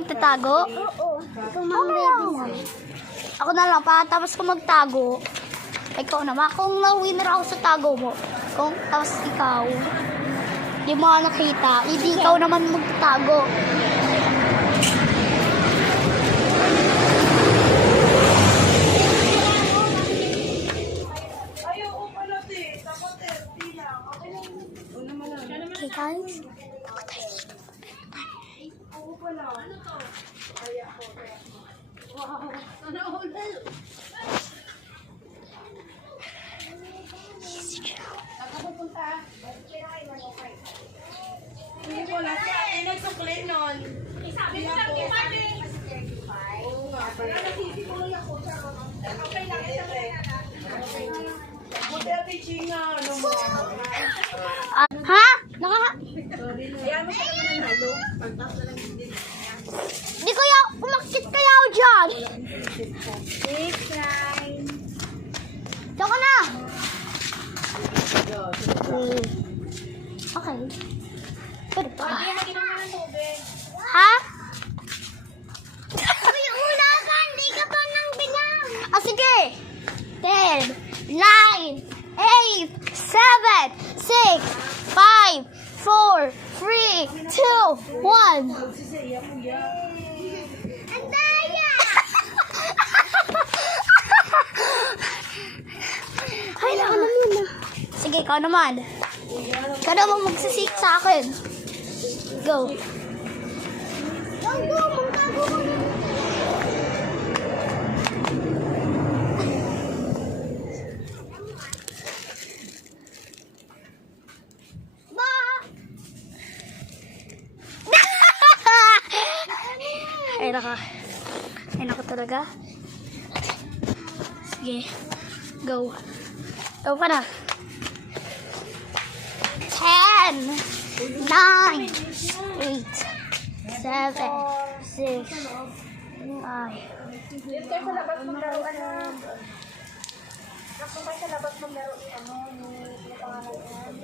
magtatago? Oo. Ikaw mag-ready na. Ako na lang, tapos ko magtago. Ikaw naman, kung na-winner ako sa tago mo, tapos ikaw, di mo ako nakita, hindi ikaw naman magtatago. Okay guys, takot tayo dito. Hindi ko lang siya. Ay, nagsukli nun. Sabi ko lang kay Marvin. Oo nga. Nasisiguloy ako. Okay lang. Ito lang. Buti ang teaching nga. Ano mo? Ha? Ayan mo sa naman ng halo. Pagtas na lang hindi. Di kaya, umakit kaya ako dyan. 6, 9. Diyan ka na. Okay. Pwede pa. Maginom ka ng tubig. Ha? Uy, una ka. Hindi ka pa nang bilang. Ah, sige. 10, 9, 8, 7, 6, 5, 4, 3, 2, 1. Magsisaya mo yan. Ang daya. Ay, ako na muna. Sige, ikaw naman. Ikaw naman magsisik sa akin. Go. Go, magtago ka na. Ay, naka. Ay, naka talaga. Sige. Go. Go ka na. 10, 9, 8, 7, 6, 5. Dito kayo sa labas maglaro. Kapag kayo sa labas maglaro. Yung pangalan yan.